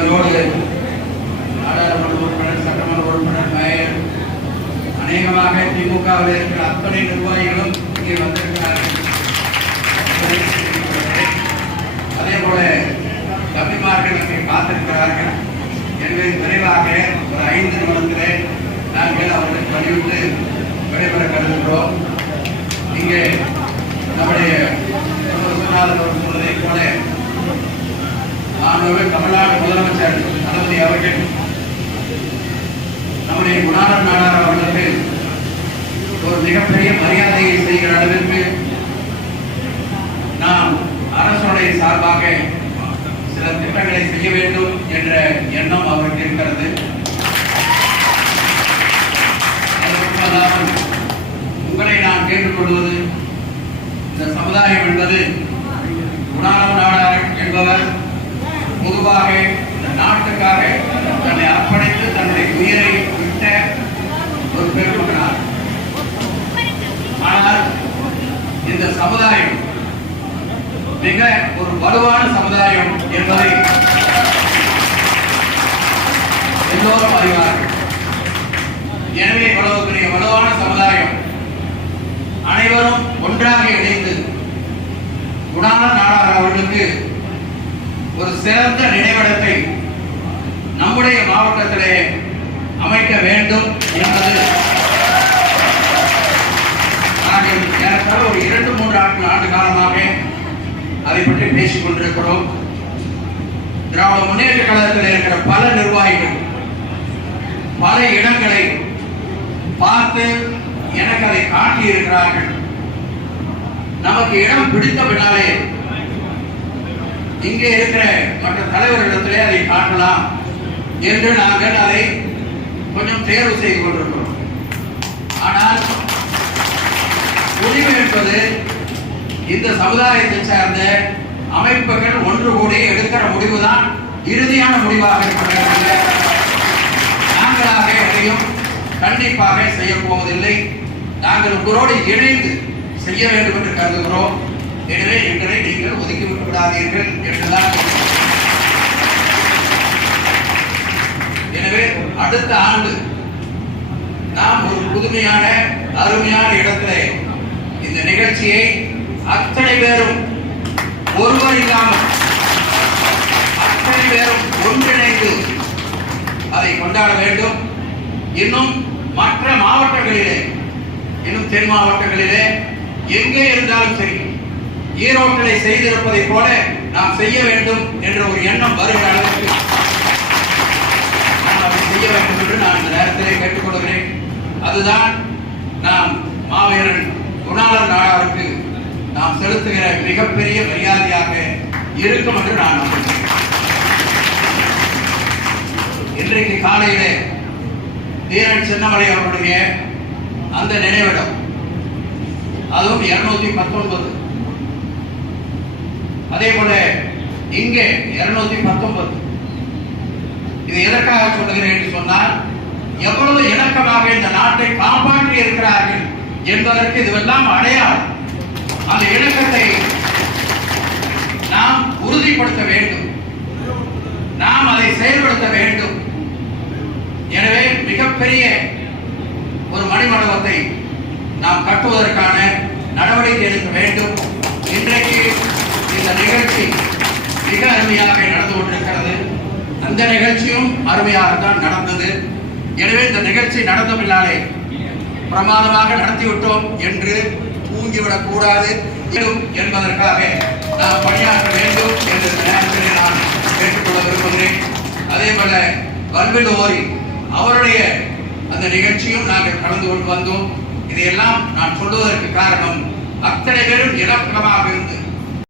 எங்களோடு நாடாளுமன்ற உறுப்பினர், சட்டமன்ற உறுப்பினர், மேயர், அநேகமாக திமுகவில் இருக்கிற அத்தனை நிர்வாகிகளும் இங்கே வந்திருக்கிறார்கள். அதே போல தம்பிமார்கள் அங்கே காத்திருக்கிறார்கள். எனவே விரைவாக ஒரு 5 நிமிடத்திலே நாங்கள் அவர்களுக்கு வலியுறுத்தி விடைபெற கருதுகிறோம். இங்கே நம்முடைய சொன்னதை போல தமிழ்நாடு முதலமைச்சர் தளபதி அவர்கள் நம்முடைய குணாளன் நாடார் அவர்களுக்கு ஒரு மிகப்பெரிய மரியாதையை செய்கிற அளவிற்கு நாம் அரசுடைய சார்பாக சில திட்டங்களை செய்ய வேண்டும் என்ற எண்ணம் அவருக்கு இருக்கிறது. உங்களை நான் கேட்டுக்கொள்வது, இந்த சமுதாயம் என்பது குணாளன் நாடார் என்பவர் பொதுவாக இந்த நாட்டுக்காக தன்னை அர்ப்பணித்து தன்னுடைய உயிரை விட்ட ஒரு பெருமகனார். ஆனால் இந்த சமுதாயம் மிக ஒரு வலுவான சமுதாயம் என்பதை எல்லோரும் அறிவார்கள். எனவே இவ்வளவு பெரிய வலுவான சமுதாயம் அனைவரும் ஒன்றாக இணைந்து குணாளன் நாடார் அவர்களுக்கு ஒரு சிறந்த நினைவிடத்தை நம்முடைய மாவட்டத்திலே அமைக்க வேண்டும் என்பது நாங்கள் ஏறத்தாழ ஒரு 2-3 ஆண்டு காலமாக அதை பற்றி பேசிக் கொண்டிருக்கிறோம். திராவிட முன்னேற்ற கழகத்தில் இருக்கிற பல நிர்வாகிகள் பல இடங்களை பார்த்து எனக்கு அதை காட்டி இருக்கிறார்கள். நமக்கு இடம் பிடித்த பின்னாலே இங்கே இருக்கிற மற்ற தலைவர்களிடத்திலே அதை காட்டலாம் என்று நாங்கள் அதை கொஞ்சம் தேர்வு செய்து கொண்டிருக்கிறோம். ஆனால் முடிவு என்பது இந்த சமுதாயத்தை சார்ந்த அமைப்புகள் ஒன்று கூடி எடுக்கிற முடிவுதான் இறுதியான முடிவாக இருக்கிறது. நாங்களாக எதையும் கண்டிப்பாக செய்ய போவதில்லை. நாங்கள் உங்களோடு இணைந்து செய்ய வேண்டும் என்று கருதுகிறோம். எனவே எங்களை நீங்கள் ஒதுக்கிவிட்டு விடாதீர்கள் என்றுதான். எனவே அடுத்த ஆண்டு நாம் ஒரு புதுமையான அருமையான இடத்திலே இந்த நிகழ்ச்சியை அத்தனை பேரும் ஒருவர் இல்லாமல் அத்தனை பேரும் ஒன்றிணைந்து அதை கொண்டாட வேண்டும். இன்னும் மற்ற மாவட்டங்களிலே, இன்னும் தென் மாவட்டங்களிலே எங்கே இருந்தாலும் சரி, ஈரோட்டிலே செய்திருப்பதை போல நாம் செய்ய வேண்டும் என்ற ஒரு எண்ணம் வருகிற அளவுக்கு நாம் அதை செய்ய வேண்டும் என்று நான் இந்த நேரத்திலே கேட்டுக்கொள்கிறேன். அதுதான் நாம் மாவீரன் குணாளன் நாடாருக்கு நாம் செலுத்துகிற மிகப்பெரிய மரியாதையாக இருக்கும் என்று நான் நம்புகிறேன். இன்றைக்கு காலையிலே தீரன் சின்னமலை அவருடைய அந்த நினைவிடம், அதுவும் 219, அதே போல இங்கே 219. இது எதற்காக சொல்லுகிறேன் என்று சொன்னால், எவ்வளவு இணக்கமாக இந்த நாட்டை காப்பாற்றி இருக்கிறார்கள் என்பதற்கு இதுவெல்லாம் அடையாளம். அந்த இணக்கத்தை நாம் உறுதிப்படுத்த வேண்டும், நாம் அதை செயல்படுத்த வேண்டும். எனவே மிகப்பெரிய ஒரு மணிமண்டபத்தை நாம் கட்டுவதற்கான நடவடிக்கை எடுக்க வேண்டும். இன்றைக்கு இந்த நிகழ்ச்சி மிக அருமையாக நடந்து கொண்டிருக்கிறது. அந்த நிகழ்ச்சியும் அருமையாகத்தான் நடந்தது. எனவே இந்த நிகழ்ச்சி நடந்த பின்னாலே பிரமாதமாக நடத்திவிட்டோம் என்று தூங்கிவிடக் கூடாது என்பதற்காக நாம் பணியாற்ற வேண்டும் என்று நேரத்தில் நான் கேட்டுக்கொள்ள விரும்புகிறேன். அதே போல வல்வில் ஓரி அவருடைய அந்த நிகழ்ச்சியும் நாங்கள் கலந்து கொண்டு வந்தோம். இதையெல்லாம் நான் சொல்வதற்கு காரணம், அத்தனை பேரும் இலக்கணமாக இருந்து